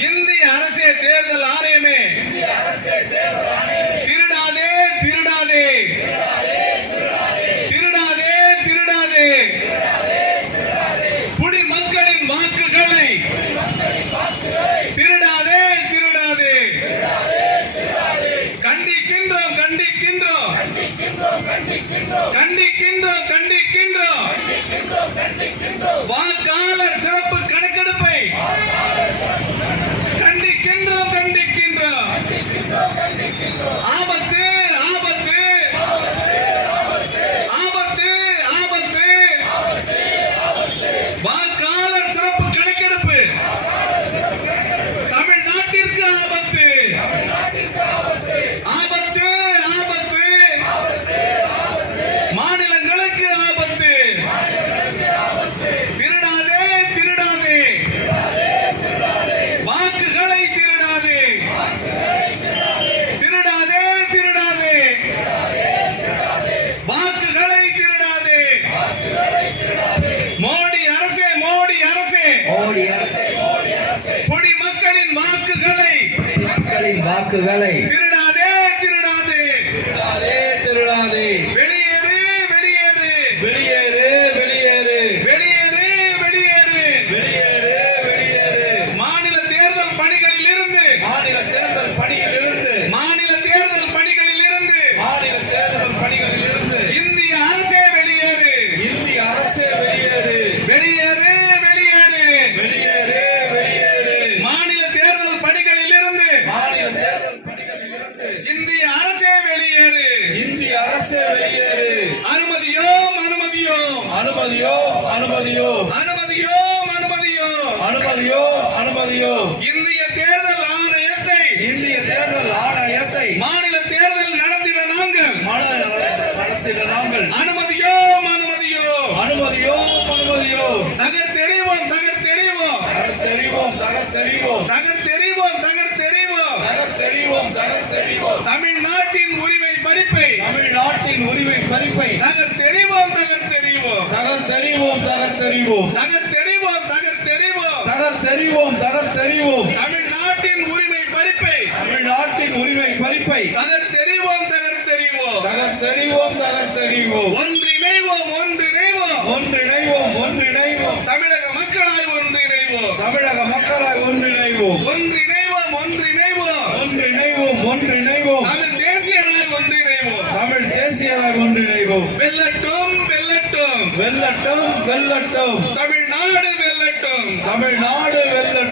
இந்திய அரசே தேர்தல் ஆணையமே திருடாதே திருடாதே திருடாதே திருடாதே குடிமக்களின் வாக்குகளை திருடாதே திருடாதே கண்டிக்கின்றோம் கண்டிக்கின்றோம் கண்டிக்கின்றோம் கண்டிக்கின்றோம் வாக்காளர் சிறப்பு கணக்கெடுப்பை கண்டிக்கின்றோம் கண்டிக்கின்றோம் ஆபத்து ஆபத்து ஆபத்து ஆபத்து வாக்காளர் சிறப்பு கணக்கெடுப்பு தமிழ்நாட்டிற்கு ஆபத்து ஆபத்து ஆபத்து மாநிலங்களுக்கு ஆபத்து திருடாதே திருடாதே வாக்குகளை திருடாதே திருடாதே திருடாதே வாக்குகளை திருடாதே மோடி அரசே மோடி அரசே குடிமக்களின் வாக்குகளை திருடாதே திருடாதே திருடாதே வெளியேறு வெளியேறு வெளியேறு வெளியேறு வெளியேறு வெளியேறு வெளியேறு வெளியேறு மாநில தேர்தல் பணிகளில் இருந்து மாநில தேர்தல் பணிகளில் இருந்து இந்திய அரசே வெளியேறு இந்திய அரசே வெளியேறு வெளியேறு வெளியேறு வெளியேறு வெளியேறு மாநில தேர்தல் பணிகளில் இருந்து இந்திய அரசே வெளியேறு இந்திய அரசே வெளியேறு அனுமதியோம் அனுமதியோம் அனுமதியோ அனுமதியோ அனுமதியோம் அனுமதியோம் அனுமதியோ அனுமதியோ இந்திய தேர்தல் ஆணையத்தை இந்திய தேர்தல் ஆணையத்தை மாநில தேர்தல் நடத்திட நாங்கள் நடத்திட நாங்கள் அனுமதியோம் அனுமதியோம் அனுமதியோ அனுமதியோ தகர்த்தெறிவோம் தகர்த்தெறிவோம் தகர்த்தெறிவோம் தகர்த்தெறிவோம் தகர்த்தெறிவோம் தகர்த்தெறிவோம் தகர்த்தெறிவோம் தகர்த்தெறிவோம் தமிழ்நாட்டின் உரிமை பறிப்பை தமிழ்நாட்டின் உரிமை பறிப்பை தகர்த்தெறிவோம் தகர்த்தெறிவோம் தகர்த்தெறிவோம் தகர்த்தெறிவோம் தகர்த்தெறிவோம் தகர்த்தெறிவோம் தகர்த்தெறிவோம் தகர்த்தெறிவோம் தமிழ்நாட்டின் உரிமை பறிப்பை தமிழ்நாட்டின் உரிமை பறிப்பை தகர்த்தெறிவோம் தகர்த்தெறிவோம் தகர்த்தெறிவோம் தகர்த்தெறிவோம் ஒன்றிணைவோம் ஒன்றிணைவோம் ஒன்றிணைவோம் ஒன்றிணைவோம் தமிழக மக்களாய் ஒன்றிணைவோம் தமிழக மக்களாய் ஒன்றிணைவோம் ஒன்றிணைவோம் ஒன்றிணைவோம் ஒன்றிணைவோம் ஒன்றிணைவோம் தமிழ் தேசியராய் ஒன்றிணைவோம் தமிழ் தேசியராய் ஒன்றிணைவோம் வெல்லட்டும் வெல்லட்டும் வெல்லட்டும் வெல்லட்டும் தமிழ்நாடு வெல்லட்டும் தமிழ்நாடு வெல்லட்டும்